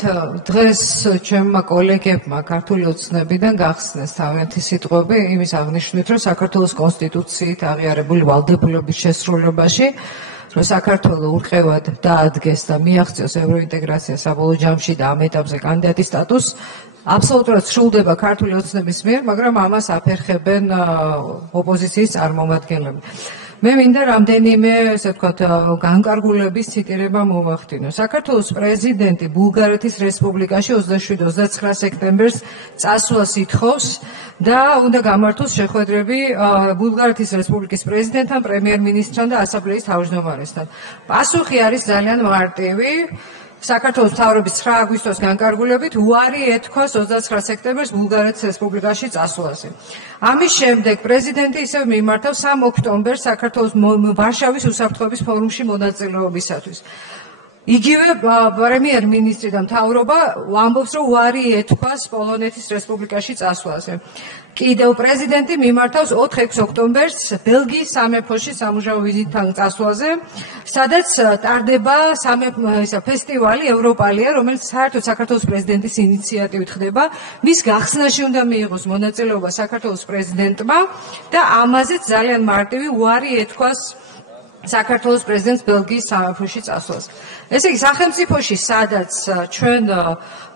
დღეს ჩემმა კოლეგებმა ქართული ოცნებიდან გახსნეს თავიანთი სიტყვები იმის აღნიშვნით, რომ საქართველოს კონსტიტუციით აღიარებული ვალდებულების შესრულებაში, რომ საქართველო ურყევად დაადგეს და მიაღწიოს ევროინტეგრაციას საბოლოო ჯამში და ამ ეტაპზე კანდიდატის სტატუსს, აბსოლუტურად სრულდება ქართული ოცნების მიერ, მაგრამ ამას აფერხებენ ოპოზიციის წარმომადგენლები. მე მინდა რამდენიმე, ესე ვთქვათ, განკარგულების ციტირება მოვახდინო. საქართველოს პრეზიდენტი ბულგარეთის რესპუბლიკაში 27-29 სექტემბერს წასვლას ითხოვს და უნდა გამართოს შეხვედრები ბულგარეთის რესპუბლიკის პრეზიდენტთან, პრემიერ-მინისტრთან და ასამბლეის თავმჯდომარესთან. პასუხი არის ძალიან მარტივი. საქართველოს მთავრობის 9 აგვისტოს განკარგულებით უარი ეთქვას 29 სექტემბერს ბულგარეთის რესპუბლიკაში წასვლაზე. ამის შემდეგ პრეზიდენტი ისევ მიმართავს 3 ოქტომბერს საქართველოს ვარშავის უსაფრთხოების ფორუმში მონაწილეობისათვის. იგივე პრემიერ-მინისტრი და მთავრობა ამბობს, რომ უარი ეთქვას პოლონეთის რესპუბლიკაში წასვლაზე. კიდევ პრეზიდენტი მიმართავს 4-6 ოქტომბერს ბელგიის სამეფოში სამუშაო ვიზიტთან წასვლაზე, სადაც ტარდება ფესტივალი ევროპალია, რომელიც საერთოდ საქართველოს პრეზიდენტის ინიციატივით ხდება. მის გახსნაში უნდა მიიღოს მონაწილეობა საქართველოს პრეზიდენტმა და ამაზეც ძალიან მარტივი უარი ეთქვას საქართველოს პრეზიდენტს ბელგიის სამეფოში წასვლას. ესე იგი, სახელმწიფოში, სადაც ჩვენ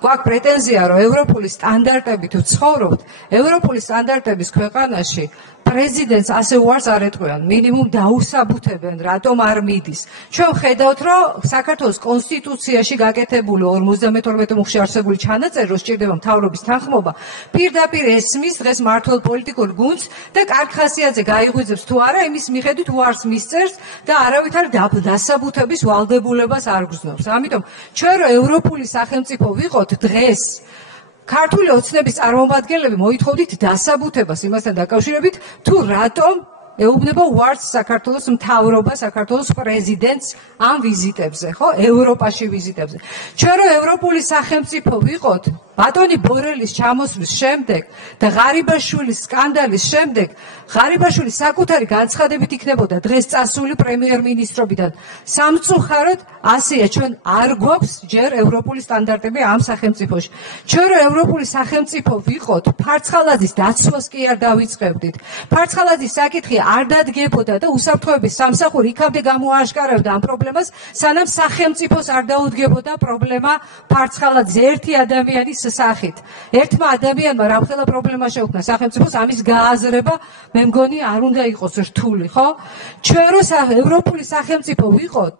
გვაქვს პრეტენზია, რომ ევროპული სტანდარტებით ვცხოვრობთ, ევროპული სტანდარტების ქვეყანაში პრეზიდენტს ასე უარს არ ეტყვიან, მინიმუმ დაუსაბუთებენ, რატომ არ მიდის. ჩვენ ვხედავთ, რომ საქართველოს კონსტიტუციაში გაკეთებული 52 მუხლში არსებული ჩანაწერი, რომ სჭირდება მთავრობის თანხმობა, პირდაპირ ესმის დღეს მმართველ პოლიტიკურ გუნდს და კარგ ხასიათზე გაიღვიძებს თუ არა, იმის მიხედვით უარს მისწერს და არავითარ დასაბუთების ვალდებულებას არ გრძნობს. ამიტომ ჩვენ რომ ევროპული სახელმწიფო ვიყოთ დღეს ქართული ოცნების წარმომადგენლები მოითხოვდით დასაბუთებას იმასთან დაკავშირებით, თუ რატომ ეუბნება უარს საქართველოს მთავრობა, საქართველოს პრეზიდენტს ამ ვიზიტებზე, ხო, ევროპაში ვიზიტებზე. ჩვენ რომ ევროპული სახელმწიფო ვიყოთ, ბატონი ბორელის ჩამოსვლის შემდეგ და ღარიბაშვილის სკანდალის შემდეგ, ღარიბაშვილი საკუთარი განცხადებით იქნებოდა დღეს წასული პრემიერ-მინისტრობიდან. სამწუხაროდ ასეა, ჩვენ არ გვაქვს ჯერ ევროპული სტანდარტები ამ სახელმწიფოში. ჩვენ რომ ევროპული სახელმწიფო ვიყოთ, ფარცხალაძის დაცვას კი არ დავიწყებდით. ფარცხალაძის საკითხი არ დადგებოდა და უსაფრთხოების სამსახური იქამდე გამოააშკარავდა ამ პრობლემას, სანამ სახელმწიფოს არ დაუდგებოდა პრობლემა ფარცხალაძის ერთი ადამიანის სახით. ერთმა ადამიანმა რამხელა პრობლემა შეუქმნა სახელმწიფოს, ამის გააზრება მე მგონი არ უნდა იყოს რთული, ხო? ჩვენ რომ ევროპული სახელმწიფო ვიყოთ,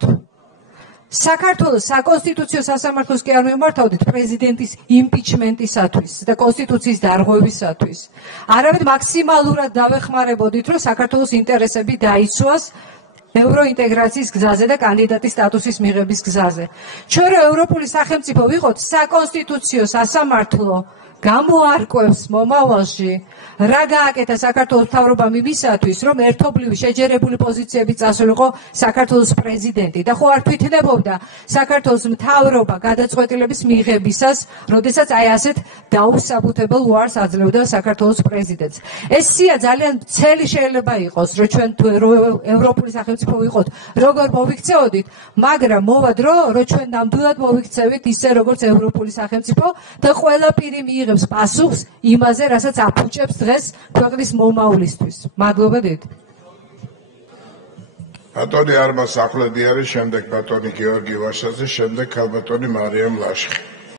საქართველოს საკონსტიტუციო სასამართლოს კი არ მიმართავდით პრეზიდენტის იმპიჩმენტისათვის და კონსტიტუციის დარღვევისათვის. არამედ მაქსიმალურად დავეხმარებოდით, რომ საქართველოს ინტერესები დაიცვას ევროინტეგრაციის გზაზე და კანდიდატის სტატუსის მიღების გზაზე. ჩვენ რომ ევროპული სახელმწიფო ვიყოთ, საკონსტიტუციო სასამართლო გამოარკვევს მომავალში რა გააკეთა საქართველოს მთავრობამ იმისათვის, რომ ერთობლივი შეჯერებული პოზიციებით წასულიყო საქართველოს პრეზიდენტი და ხო არ თვითნებობდა საქართველოს მთავრობა გადაწყვეტილების მიღებისას, როდესაც აი ასეთ დაუსაბუთებელ უარს აძლევდა საქართველოს პრეზიდენტს. ეს სია ძალიან მცელი შეიძლება იყოს, რომ ჩვენ თუ ევროპული სახელმწიფო ვიყოთ, როგორ მოვიქცეოდით, მაგრამ მოვა დრო, რომ ჩვენ ნამდვილად მოვიქცევით ისე, როგორც ევროპული სახელმწიფო და ყველაფერი მიიღებს პასუხს იმაზე, რასაც აფუჭებს დღეს ქვეყნის მომავლისთვის. მადლობა დიდი. ბატონი არმაზ ახვლედი არის, შემდეგ ბატონი გეორგი ვაშაძე, შემდეგ ქალბატონი მარიამ ლაშხი.